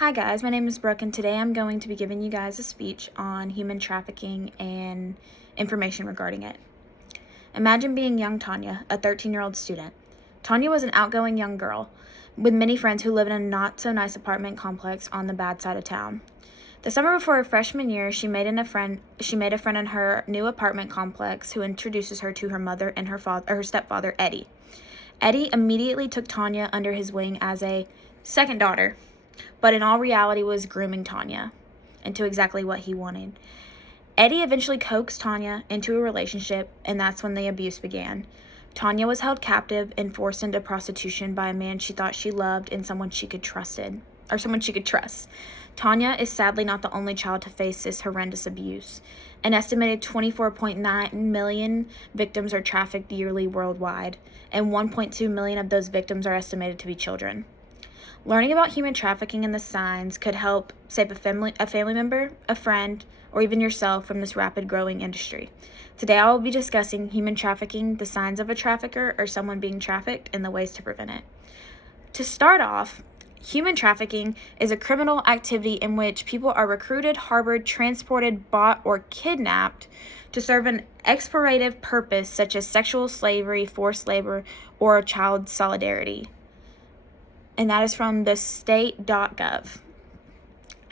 Hi guys, my name is Brooke and today I'm going to be giving you guys a speech on human trafficking and information regarding it. Imagine being young Tanya, a 13-year-old student. Tanya was an outgoing young girl with many friends who lived in a not-so-nice apartment complex on the bad side of town. The summer before her freshman year, she made a friend in her new apartment complex who introduces her to her mother and her stepfather, Eddie. Eddie immediately took Tanya under his wing as a second daughter, but in all reality was grooming Tanya into exactly what he wanted. Eddie eventually coaxed Tanya into a relationship, and that's when the abuse began. Tanya was held captive and forced into prostitution by a man she thought she loved and someone she could trust. Tanya is sadly not the only child to face this horrendous abuse. An estimated 24.9 million victims are trafficked yearly worldwide, and 1.2 million of those victims are estimated to be children. Learning about human trafficking and the signs could help save a family member, a friend, or even yourself from this rapid growing industry. Today I will be discussing human trafficking, the signs of a trafficker or someone being trafficked, and the ways to prevent it. To start off, human trafficking is a criminal activity in which people are recruited, harbored, transported, bought, or kidnapped to serve an exploitative purpose such as sexual slavery, forced labor, or child solidarity. And that is from the state.gov.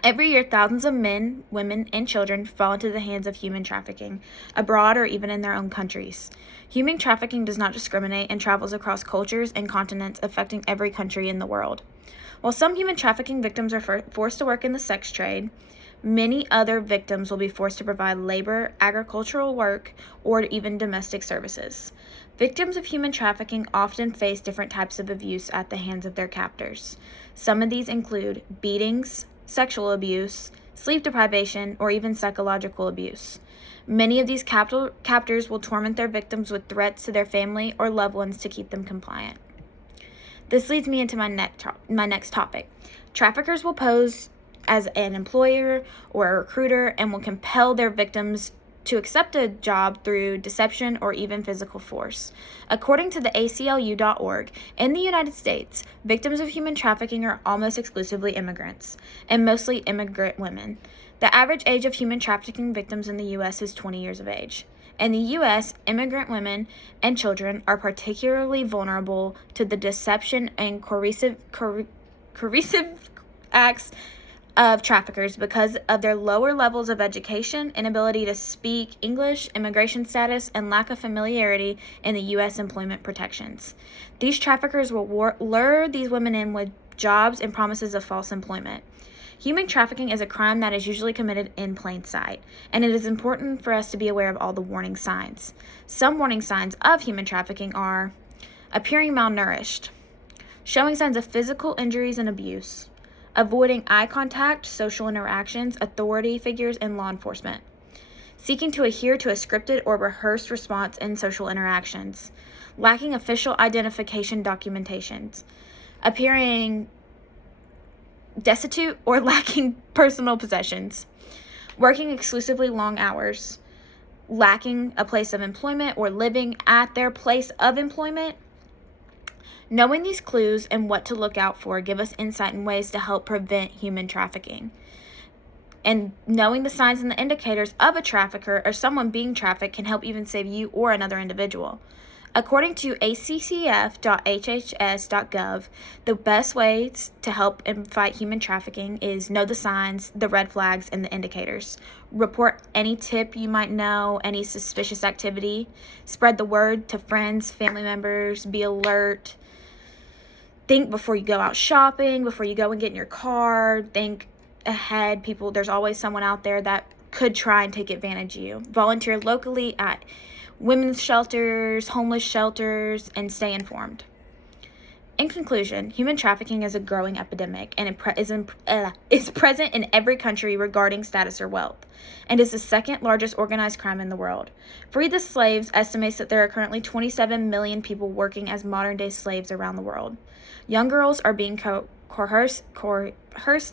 Every year, thousands of men, women, and children fall into the hands of human trafficking, abroad or even in their own countries. Human trafficking does not discriminate and travels across cultures and continents, affecting every country in the world. While some human trafficking victims are forced to work in the sex trade, many other victims will be forced to provide labor, agricultural work, or even domestic services. Victims of human trafficking often face different types of abuse at the hands of their captors. Some of these include beatings, sexual abuse, sleep deprivation, or even psychological abuse. Many of these captors will torment their victims with threats to their family or loved ones to keep them compliant. This leads me into my next topic. Traffickers will pose as an employer or a recruiter and will compel their victims to accept a job through deception or even physical force. According to the ACLU.org, in the United States, victims of human trafficking are almost exclusively immigrants, and mostly immigrant women. The average age of human trafficking victims in the U.S. is 20 years of age. In the U.S., immigrant women and children are particularly vulnerable to the deception and coercive acts of traffickers because of their lower levels of education, inability to speak English, immigration status, and lack of familiarity in the U.S. employment protections. These traffickers will lure these women in with jobs and promises of false employment. Human trafficking is a crime that is usually committed in plain sight, and it is important for us to be aware of all the warning signs. Some warning signs of human trafficking are appearing malnourished, showing signs of physical injuries and abuse, avoiding eye contact, social interactions, authority figures, and law enforcement, seeking to adhere to a scripted or rehearsed response in social interactions, lacking official identification documentations, appearing destitute or lacking personal possessions, working exclusively long hours, lacking a place of employment or living at their place of employment. Knowing these clues and what to look out for give us insight and ways to help prevent human trafficking. And knowing the signs and the indicators of a trafficker or someone being trafficked can help even save you or another individual. According to ACCF.HHS.gov, the best ways to help and fight human trafficking is know the signs, the red flags, and the indicators. Report any tip you might know, any suspicious activity. Spread the word to friends, family members. Be alert. Think before you go out shopping, before you go and get in your car. Think ahead. There's always someone out there that could try and take advantage of you. Volunteer locally at women's shelters, homeless shelters, and stay informed. In conclusion, human trafficking is a growing epidemic and is present in every country regarding status or wealth, and is the second largest organized crime in the world. Free the Slaves estimates that there are currently 27 million people working as modern-day slaves around the world. Young girls are being coerced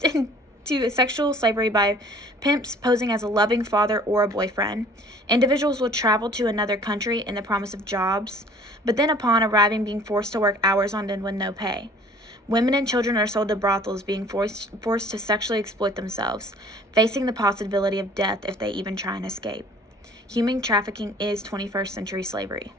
into sexual slavery by pimps posing as a loving father or a boyfriend. Individuals will travel to another country in the promise of jobs, but then upon arriving being forced to work hours on end with no pay. Women and children are sold to brothels, being forced to sexually exploit themselves, facing the possibility of death if they even try and escape. Human trafficking is 21st century slavery.